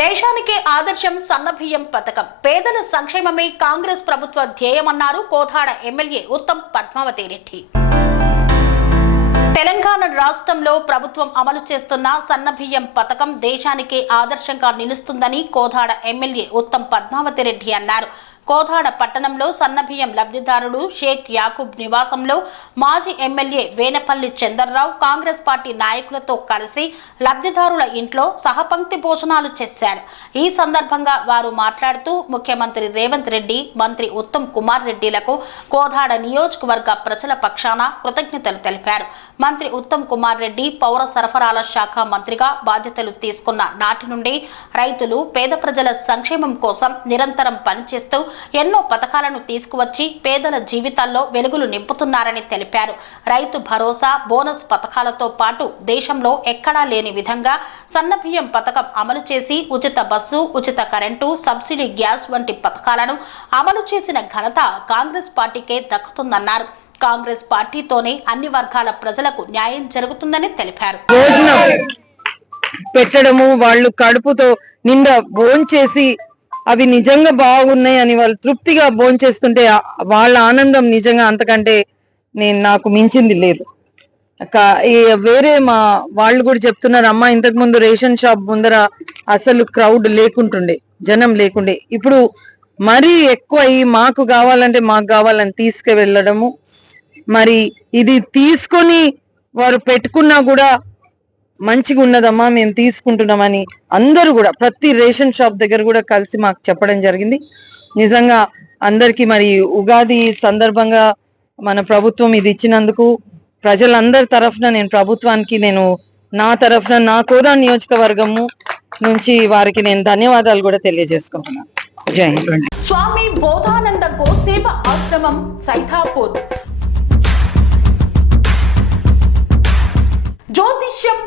దేశానికి ఆదర్శం సన్నబియ్యం పథకం. పేదల సంక్షేమమే కాంగ్రెస్ ప్రభుత్వ ధ్యేయమన్నారు కోథాడ ఎమ్మెల్యే ఉత్తమ్ పద్మావతి రెడ్డి. తెలంగాణ రాష్ట్రంలో ప్రభుత్వం అమలు చేస్తున్న సన్నబియ్యం పథకం దేశానికే ఆదర్శంగా నిలుస్తుందని కోదాడ ఎమ్మెల్యే ఉత్తమ్ పద్మావతి రెడ్డి అన్నారు. కోదాడ పట్టణంలో సన్నబియ్యం లబ్ధిదారుడు షేక్ యాకూబ్ నివాసంలో మాజీ ఎమ్మెల్యే వేనపల్లి చందర్రావు కాంగ్రెస్ పార్టీ నాయకులతో కలిసి లబ్ధిదారుల ఇంట్లో సహపంక్తి భోజనాలు చేశారు. ఈ సందర్భంగా వారు మాట్లాడుతూ ముఖ్యమంత్రి రేవంత్ రెడ్డి మంత్రి ఉత్తమ్ కుమార్ రెడ్డిలకు కోదాడ నియోజకవర్గ ప్రజల పక్షాన కృతజ్ఞతలు తెలిపారు. మంత్రి ఉత్తమ్ కుమార్ రెడ్డి పౌర సరఫరాల శాఖ మంత్రిగా బాధ్యతలు తీసుకున్న నాటి నుండి రైతులు పేద ప్రజల సంక్షేమం కోసం నిరంతరం పనిచేస్తూ ఎన్నో పథకాలను తీసుకువచ్చి పేదల జీవితాల్లో వెలుగులు నింపుతున్నారని తెలిపారు. రైతు భరోసా బోనస్ పథకాలతో పాటు దేశంలో ఎక్కడా లేని విధంగా సన్నబియ్యం పథకం అమలు చేసి ఉచిత బస్సు ఉచిత కరెంటు సబ్సిడీ గ్యాస్ వంటి పథకాలను అమలు చేసిన ఘనత కాంగ్రెస్ పార్టీకే దక్కుతుందన్నారు. కాంగ్రెస్ పార్టీతోనే అన్ని వర్గాల ప్రజలకు న్యాయం జరుగుతుందని తెలిపారు. పెట్టడము వాళ్ళు కడుపుతో నిండా భోంచేసి అవి నిజంగా బాగున్నాయి అని వాళ్ళు తృప్తిగా భోంచేస్తుంటే వాళ్ళ ఆనందం నిజంగా అంతకంటే నేను నాకు మించింది లేదు. కా- వేరే మా వాళ్ళు కూడా చెప్తున్నారు అమ్మ ఇంతకు ముందు రేషన్ షాప్ ముందర అసలు క్రౌడ్ లేకుంటుండే జనం లేకుండే. ఇప్పుడు మరీ ఎక్కువ అయ్యి మాకు కావాలంటే మాకు కావాలని తీసుకువెళ్ళడము. మరి ఇది తీసుకొని వారు పెట్టుకున్నా కూడా మంచిగా ఉన్నదమ్మా మేము తీసుకుంటున్నామని అందరూ కూడా ప్రతి రేషన్ షాప్ దగ్గర కూడా కలిసి మాకు చెప్పడం జరిగింది. నిజంగా అందరికి మరి ఉగాది సందర్భంగా మన ప్రభుత్వం ఇది ఇచ్చినందుకు ప్రజలందరి తరఫున నేను ప్రభుత్వానికి నేను నా తరఫున నా కోదా నియోజకవర్గము నుంచి వారికి నేను ధన్యవాదాలు కూడా తెలియజేసుకుంటున్నాను. జై స్వామి బోధానంద గోసేవ ఆశ్రమం సైథాపూర్